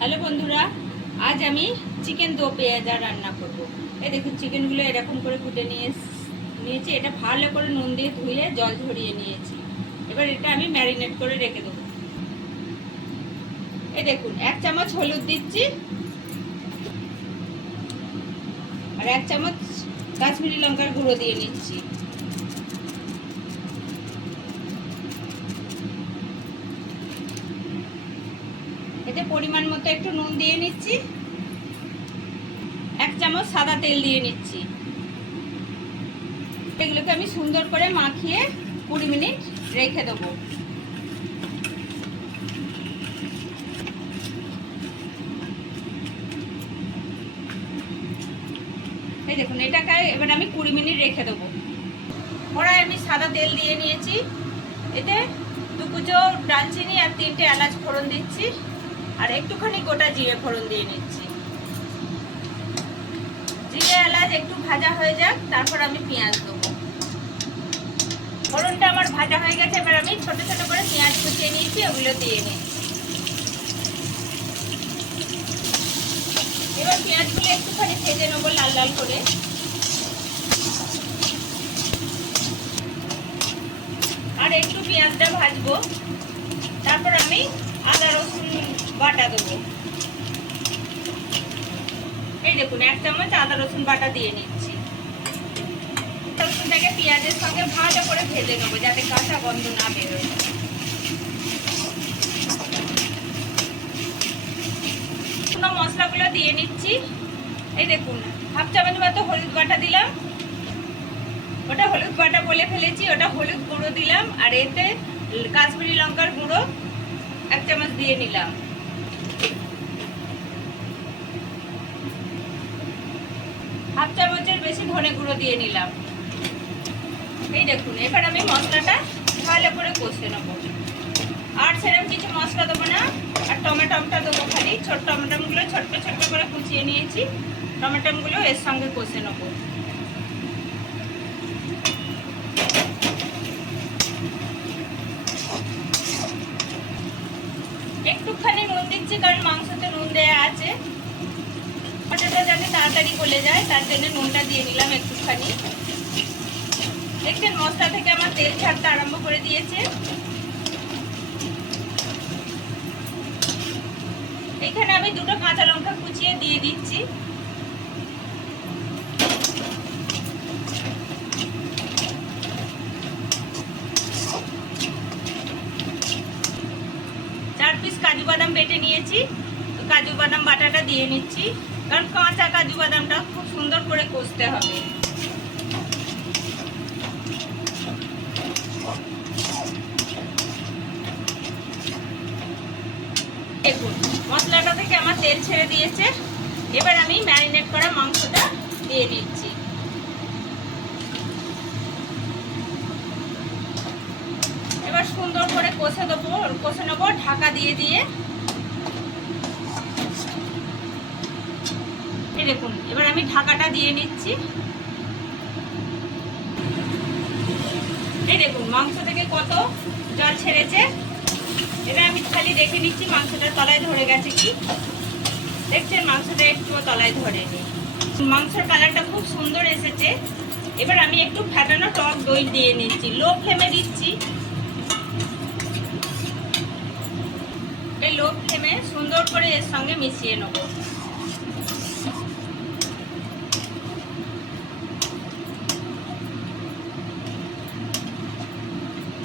Hello বন্ধুরা, আজ আমি চিকেন দো পেঁয়াজা রান্না করব। এই দেখুন চিকেনগুলো এরকম করে কুটে নিয়ে নিয়েছি। এটা ভালো করে নুন দিয়ে ধুয়ে জল ঝরিয়ে নিয়েছি। এবার এটা আমি ম্যারিনেট করে রেখে দেবো। এই দেখুন, এক চামচ হলুদ দিচ্ছি। আর এক চামচ কাশ্মীরি লঙ্কার গুঁড়ো দিয়ে নিচ্ছি। এতে পরিমাণ মতো একটু নুন দিয়ে নিচ্ছি। এক চামচ সাদা তেল দিয়ে নিচ্ছি। এগুলোকে আমি সুন্দর করে মাখিয়ে কুড়ি মিনিট রেখে দেবো। এই দেখুন, এটাকে এবার আমি কুড়ি মিনিট রেখে দেবো। কড়াই আমি সাদা তেল দিয়ে নিয়েছি। এতে দু কুচো ডালচিনি আর তিনটে এলাচ ফোড়ন দিচ্ছি। আর একটুখানি গোটা জিরে ফোড়ন দিয়ে নিচ্ছি। জিরে এলাচ একটু ভাজা হয়ে যাক, তারপর আমি পেঁয়াজ দেবো। ফোড়নটা আমার ভাজা হয়ে গেছে, এবার আমি ছোট ছোট করে পেঁয়াজ কুচিয়ে নিয়েছি, ওগুলো দিয়ে নিচ্ছি। এবার পেঁয়াজগুলো একটুখানি ভেজে নেব লাল লাল করে। আর একটু পেঁয়াজটা ভাজবো। তারপর আমি আদা রসুন বাটা দেবো। এই দেখুন, এক চামচ আদা রসুন বাটা দিয়ে নিচ্ছি। রসুনটাকে পেঁয়াজের সঙ্গে ভালো করে ভেজে নেব, যাতে কাঁচা গন্ধ না বেরোয়। শুকনো মশলাগুলো দিয়ে নিচ্ছি। এই দেখুন, হাফ চামচ মতো হলুদ বাটা দিলাম। ওটা হলুদ বাটা বলে ফেলেছি, ওটা হলুদ গুঁড়ো দিলাম, আর এতে কাশ্মীরি লঙ্কার গুঁড়ো এক চামচ দিয়ে নিলাম। ধনে গুঁড়ো দিয়ে নিলাম। এই দেখুন, এবার আমি মশলাটা ভালো করে কষে নেব। আর সেরকম কিছু মশলা দেবো না, আর টমেটমটা দেবো খালি। ছোট টমেটোগুলো ছোট্ট ছোট্ট করে কুচিয়ে নিয়েছি। টমেটোগুলো এর সঙ্গে কষে নেব একটুখানি নুন দিচ্ছি কারণ মাংসতে নুন দেওয়া আছে ওটাটা যাতে তাড়াতাড়ি গলে যায় তার জন্য নুনটা দিয়ে নিলাম একটুখানি। দেখছেন, মশলা থেকে আমার তেল ছাড়তে আরম্ভ করে দিয়েছে। এখানে আমি দুটো কাঁচা লঙ্কা কুচিয়ে দিয়ে দিচ্ছি। চার পিস কাজু বাদাম বেটে নিয়েছি। কাজু বাদাম বাটাটা দিয়ে নিচ্ছি। কারণ কাঁচা কাজু বাদামটা খুব সুন্দর করে কষতে হবে। মশলাটা থেকে আমার তেল ছেড়ে দিয়েছে। এবার আমি ম্যারিনেট করা মাংসটা দিয়ে দিচ্ছি। এবার সুন্দর করে কষে দেবো, কষে নেব, ঢাকা দিয়ে দিয়ে। দেখুন, এবার আমি ঢাকাটা দিয়ে নিচ্ছি। এই দেখুন, মাংস থেকে কত জল ছেড়েছে। এটা আমি খালি দেখে নিচ্ছি মাংসটা তলায় ধরে গেছে কি। দেখছেন, মাংসটা একটু তলায় ধরেনি। মাংসের কালারটা খুব সুন্দর এসেছে। এবার আমি একটু ফাটানো টক দই দিয়ে নিচ্ছি। লো ফ্লেমে দিচ্ছি। লো ফ্লেমে সুন্দর করে এর সঙ্গে মিশিয়ে নেব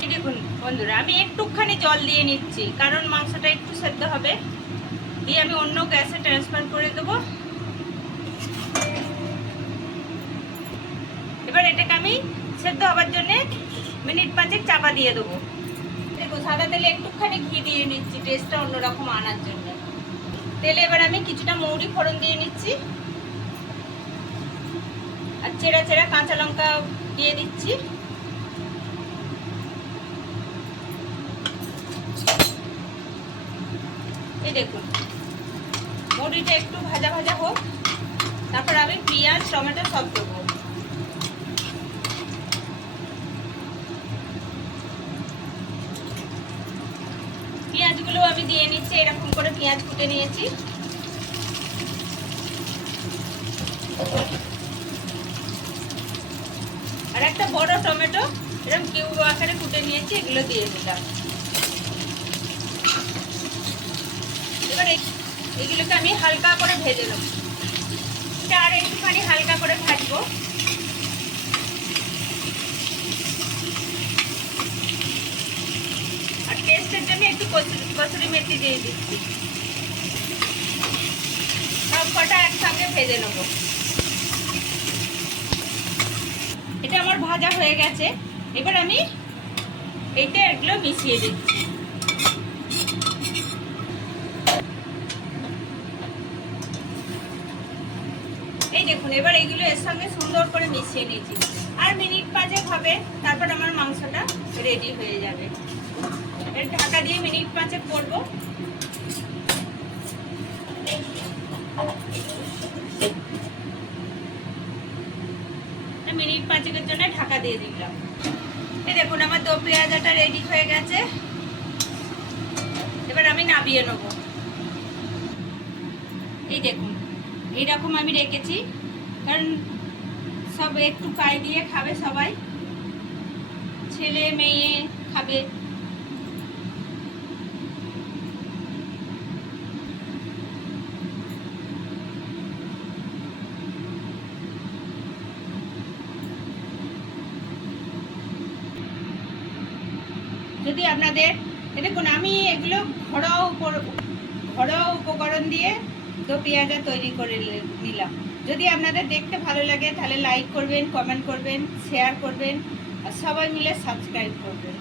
এই দেখুন বন্ধুরা, আমি একটুখানি জল দিয়ে নিচ্ছি, কারণ মাংসটা একটু সেদ্ধ হবে। দিয়ে আমি অন্য গ্যাসে ট্রান্সফার করে দেবো। এবার এটাকে আমি সেদ্ধ হবার জন্যে মিনিট পাঁচেক চাপা দিয়ে দেবো। দেখো, সাদা তেলে একটুখানি ঘি দিয়ে নিচ্ছি টেস্টটা অন্যরকম আনার জন্য। তেলে এবার আমি কিছুটা মৌরি ফোড়ন দিয়ে নিচ্ছি। আর চেরা চেরা কাঁচা লঙ্কা দিয়ে দিচ্ছি। এই দেখুন। মুড়িটা একটু ভাজা ভাজা হোক, তারপর আমি পেঁয়াজ, টমেটো সব দেবো। পেঁয়াজগুলো আমি দিয়ে নিচ্ছি, এরকম করে পেঁয়াজ কুটে নিয়েছি। আর একটা বড় টমেটো, এরকম কিউব আকারে কুটে নিয়েছি, এগুলো দিয়ে দিলাম এবার এই- এগুলোকে আমি হালকা করে ভেজে নেব। এটা আর একটুখানি হালকা করে ভাজবো। আর টেস্টের জন্য একটু কসুরি মেথি দিয়ে দিচ্ছি। সব কটা একসঙ্গে ভেজে নেব। এটা আমার ভাজা হয়ে গেছে। এবার আমি এইটা এগুলো মিশিয়ে দিচ্ছি। এই দেখুন, এবার এগুলো এর সঙ্গে সুন্দর করে মিশিয়ে নিয়েছি। আর মিনিট পাঁচেক হবে, তারপর আমার মাংসটা রেডি হয়ে যাবে। এর ঢাকা দিয়ে মিনিট পাঁচেক করব। মিনিট পাঁচেকের জন্য ঢাকা দিয়ে দিলাম। এই দেখুন, আমার দো পেঁয়াজাটা রেডি হয়ে গেছে। এবার আমি নাবিয়ে নেব। এই দেখুন এইরকম আমি রেখেছি। কারণ সব একটু পাই দিয়ে খাবে সবাই। ছেলে, মেয়ে খাবে। যদি আপনাদের, দেখুন, আমি এগুলো ঘরোয়া ঘরোয়া উপকরণ দিয়ে তো পেঁয়াজা তৈরি করে নিলাম। যদি আপনাদের দেখতে ভালো লাগে তাহলে লাইক করবেন কমেন্ট করবেন শেয়ার করবেন, আর সবাই মিলে সাবস্ক্রাইব করবেন।